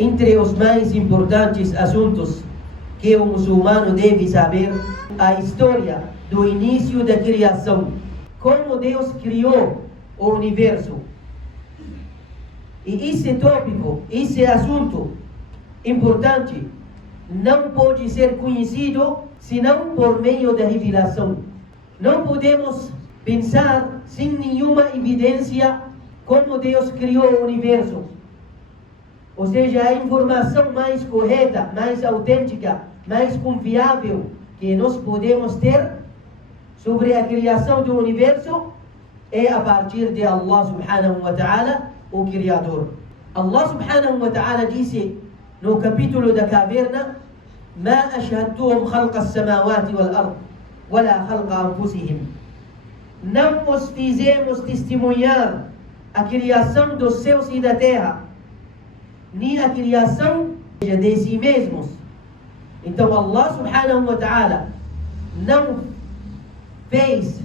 Entre os mais importantes assuntos que o muçulmano deve saber, a história do início da criação, como Deus criou o universo. E esse tópico, esse assunto importante, não pode ser conhecido senão por meio da revelação. Não podemos pensar sem nenhuma evidência como Deus criou o universo. Ou seja, a informação mais correta, mais autêntica, mais confiável que nós podemos ter sobre a criação do universo é a partir de Allah subhanahu wa ta'ala, o Criador. Allah subhanahu wa ta'ala disse no capítulo da caverna: ما أشهدتهم خلق السماوات والأرض ولا خلق أنفسهم. Não os fizemos testemunhar a criação dos céus e da terra, nem a criação de si mesmos. Então Allah subhanahu wa ta'ala não fez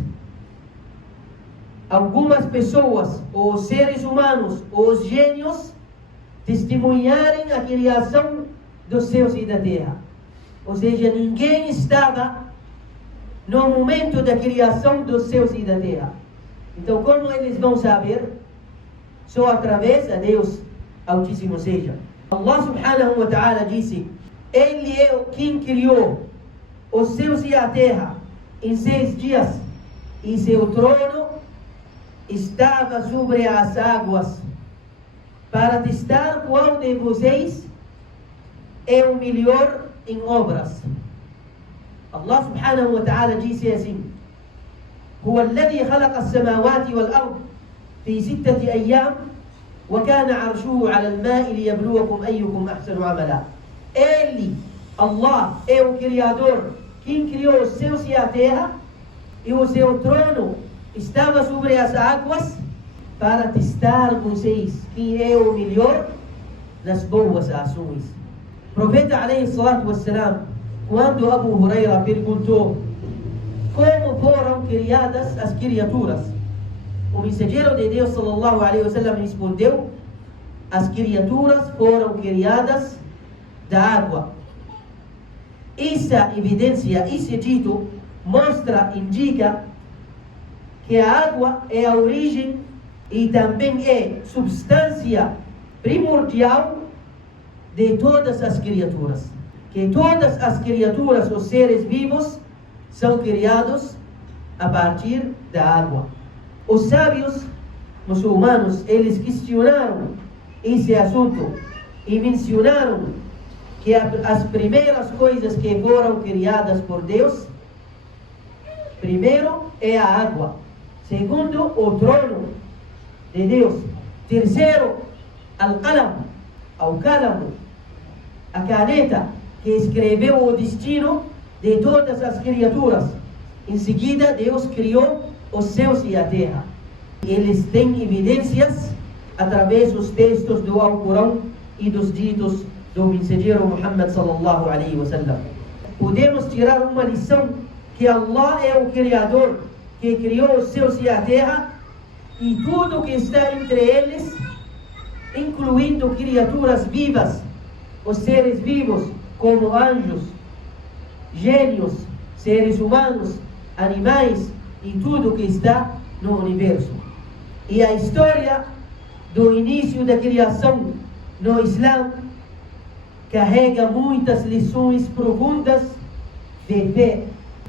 algumas pessoas, ou seres humanos, ou os gênios, testemunharem a criação dos céus e da terra. Ou seja, ninguém estava no momento da criação dos céus e da terra. Então, como eles vão saber? Só através de Deus Altíssimo seja. Allah subhanahu wa ta'ala disse: Ele é quem criou os céus e a terra em 6 dias, e seu trono estava sobre as águas, para testar qual de vocês é o melhor em obras. Allah subhanahu wa ta'ala disse assim: هو الذي خلق السماوات والأرض في 6 أيام وكان عرشه على الماء ليبلوكم أيكم أحسن عملا. Ele, Allah, é o Criador, quem criou os céus e a terra, e o seu trono estava sobre as águas, para testar vocês quem é o melhor nas boas ações. O profeta alayhi salatu wassalam, quando Abu Huraira perguntou como foram criadas as criaturas, o mensageiro de Deus sallallahu alaihi wasallam respondeu: as criaturas foram criadas da água. Essa evidência, esse dito, indica que a água é a origem e também é substância primordial de todas as criaturas. Que todas as criaturas, os seres vivos, são criados a partir da água. Os sábios muçulmanos, eles questionaram esse assunto e mencionaram que as primeiras coisas que foram criadas por Deus, primeiro é a água, segundo o trono de Deus, terceiro al-qalam, a caneta que escreveu o destino de todas as criaturas. Em seguida, Deus criou os céus e a terra. Eles têm evidências através dos textos do Alcorão e dos ditos do mensageiro Muhammad sallallahu alaihi wasallam. Podemos tirar uma lição que Allah é o Criador que criou os céus e a terra e tudo que está entre eles, incluindo criaturas vivas, os seres vivos como anjos, gênios, seres humanos, animais e tudo que está no universo. E a história do início da criação no Islã carrega muitas lições profundas de fé,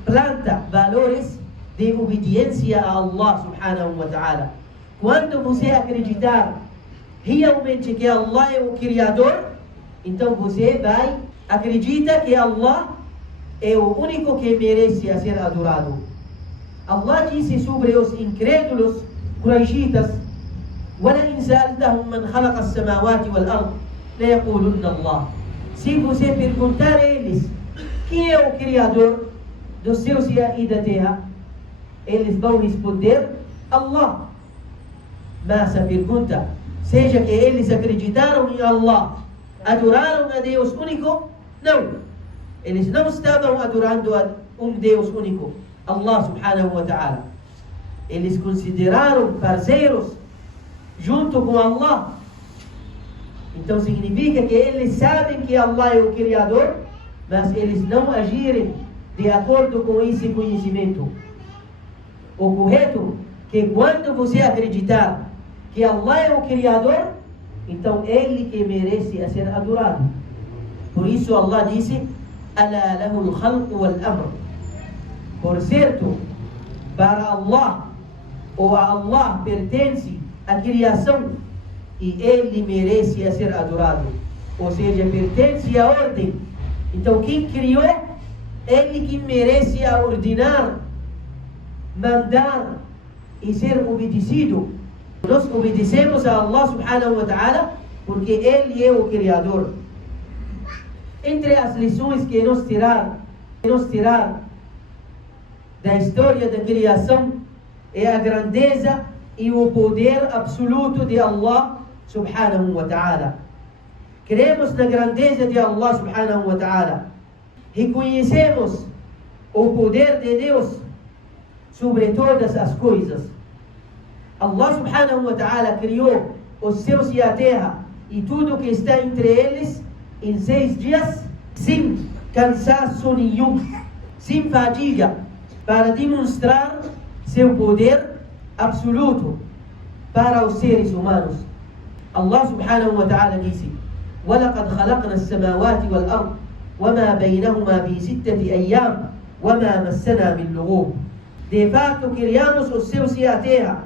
planta valores de obediência a Allah subhanahu wa ta'ala. Quando você acreditar realmente que Allah é o Criador, então você vai acreditar que Allah é o único que merece a ser adorado. Allah disse sobre os incrédulos quraishitas: وَلَئِنْ سَأَلْتَهُمْ مَنْ خَلَقَ السَّمَاوَاتِ وَالْأَرْضِ لَيَقُولُنَّ اللَّهُ. Se você perguntar a eles quem é o Criador dos céus e da terra, eles vão responder: Allah. Mas a pergunta, seja que eles acreditaram em Allah, adoraram a Deus único? Não. Eles não estavam adorando a um Deus único, Allah subhanahu wa ta'ala. Eles consideraram parceiros junto com Allah. Então significa que eles sabem que Allah é o Criador, mas eles não agirem de acordo com esse conhecimento. O correto é que quando você acreditar que Allah é o Criador, então Ele que merece a ser adorado. Por isso Allah disse: Alá lahu al-khalq wal-amr. Por certo, para Allah, ou a Allah pertence a criação e Ele merece a ser adorado. Ou seja, pertence à ordem. Então quem criou, Ele que merece a ordenar, mandar e ser obedecido. Nós obedecemos a Allah subhanahu wa ta'ala porque Ele é o Criador. Entre as lições que nós tirar da história da criação é a grandeza e o poder absoluto de Allah subhanahu wa ta'ala. Cremos na grandeza de Allah subhanahu wa ta'ala. Reconhecemos o poder de Deus sobre todas as coisas. Allah subhanahu wa ta'ala criou os céus e a terra e tudo que está entre eles em 6 dias, sem cansaço nenhum, sem fadiga, para demonstrar seu poder absoluto para os seres humanos. Allah subhanahu wa ta'ala disse: وَلَقَدْ خَلَقْنَا السَّمَاوَاتِ وَالْأَرْضِ وَمَا بَيْنَهُمَا فِي 6 أَيَّامٍ وَمَا مَسَّنَا مِنْ لُغُوبٍ. De fato, criamos os céus e a terra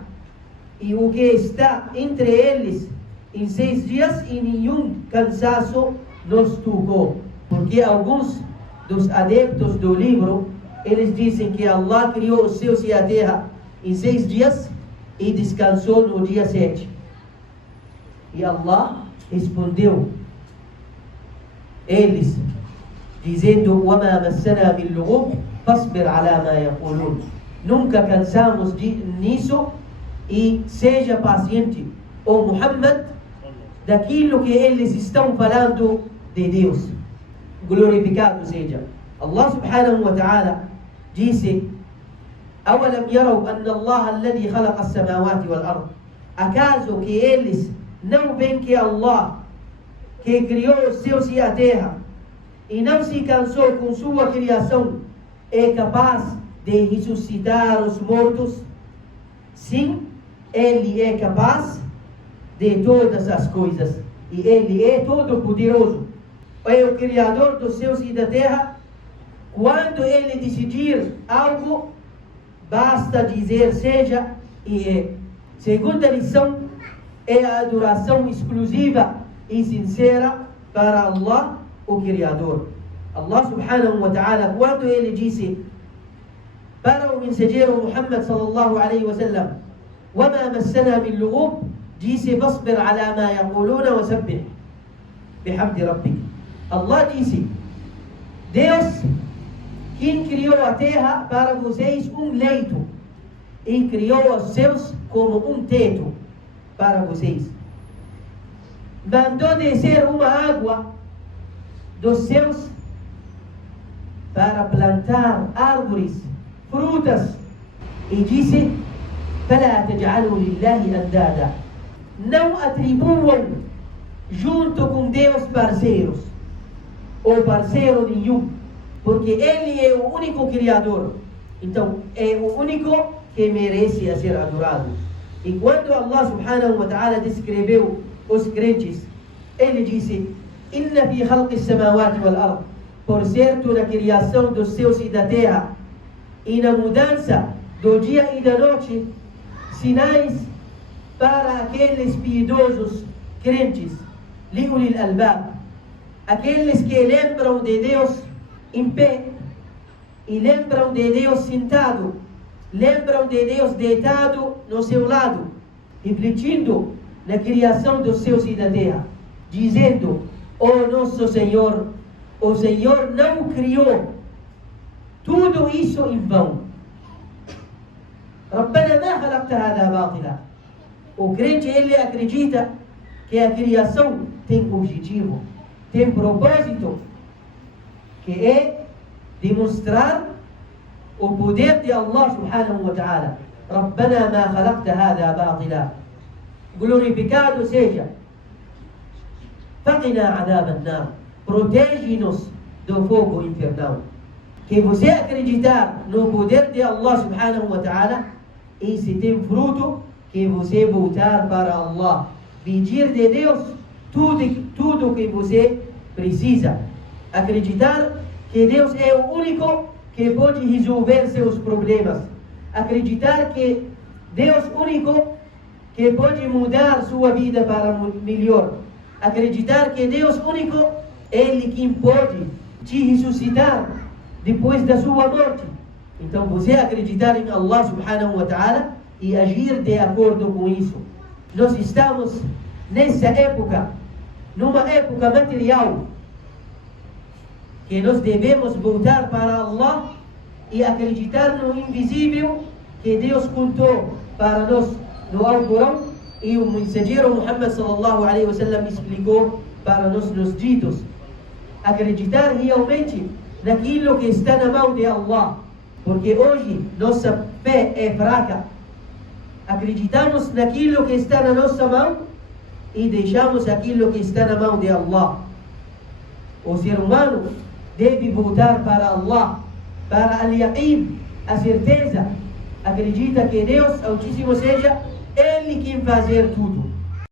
e o que está entre eles em 6 dias e nenhum cansaço nos tocou. Porque alguns dos adeptos do livro, eles dizem que Allah criou os céus e a terra em 6 dias e descansou no dia 7. E Allah respondeu eles, dizendo: وَمَا مَسَّنَا مِنْ لُغُوبٍ فَاصْبِرْ عَلَى مَا يَقُولُونَ. Nunca cansamos nisso e seja paciente, ó Muhammad, daquilo que eles estão falando de Deus. Glorificado seja. Allah subhanahu wa ta'ala disse: أَوَلَمْ يَرَوْا أَنَّ اللَّهَ الَّذِي خَلَقَ السَّمَاوَاتِ وَالْأَرْضِ. Acaso que eles não veem que Allah, que criou os céus e a terra e não se cansou com sua criação, é capaz de ressuscitar os mortos? Sim, Ele é capaz de todas as coisas e Ele é todo poderoso. É o Criador dos céus e da terra. Quando Ele decidir algo, basta dizer seja e é. Segunda lição é a adoração exclusiva e sincera para Allah, o Criador. Allah subhanahu wa ta'ala, quando Ele disse para o mensageiro Muhammad sallallahu alaihi wa sallam: وَمَا مَسَّنَا مِنْ لُغُوبٍ, disse: فَاصْبِرْ عَلَى مَا يَقُولُونَ وَسَبِّحْ بِحَمْدِ رَبِّكَ. Allah disse: Deus, quem criou a terra para vocês um leito e criou os céus como um teto para vocês. Mandou descer uma água dos céus para plantar árvores, frutas, e disse: فَلَا تَجْعَلُوا لِلَّهِ أَنْدَادًا. Não atribuam junto com Deus parceiros, ou parceiro nenhum, porque Ele é o único Criador. Então é o único que merece a ser adorado. E quando Allah subhanahu wa ta'ala descreveu os crentes, Ele disse: إِنَّ فِي خَلْقِ السَّمَاوَاتِ وَالْأَرْضِ. Por certo, na criação dos céus e da terra e na mudança do dia e da noite, sinais para aqueles piedosos crentes, li'ulil albab, aqueles que lembram de Deus em pé e lembram de Deus sentado, lembram de Deus deitado no seu lado, refletindo na criação dos céus e da terra, dizendo: ó nosso Senhor, o Senhor não criou tudo isso em vão. ربنا ما خلقت هذا باطلا. O crente, ele acredita que a criação tem objetivo, tem propósito, que é demonstrar o poder de Allah subhanahu wa ta'ala. ربنا ما خلقت هذا باطلا. Glorificado seja فقنا عذاب النار. Protege-nos do fogo infernal. Que você acreditar no poder de Allah subhanahu wa ta'ala, esse tem fruto que você voltar para Allah. Pedir de Deus tudo que você precisa. Acreditar que Deus é o único que pode resolver seus problemas. Acreditar que Deus é o único que pode mudar sua vida para melhor. Acreditar que Deus é o único, Ele quem pode te ressuscitar depois da sua morte. Então você acreditar em Allah subhanahu wa ta'ala e agir de acordo com isso. Nós estamos nessa época, numa época material, que nós devemos voltar para Allah e acreditar no invisível que Deus contou para nós no Alcorão e o mensageiro Muhammad sallallahu alaihi wasallam explicou para nós nos ditos. Acreditar realmente naquilo que está na mão de Allah, porque hoje nossa fé é fraca. Acreditamos naquilo que está na nossa mão e deixamos aquilo que está na mão de Allah. O ser humano deve voltar para Allah, para al-yaqin, a certeza. Acredita que Deus Altíssimo seja Ele quem fazer tudo.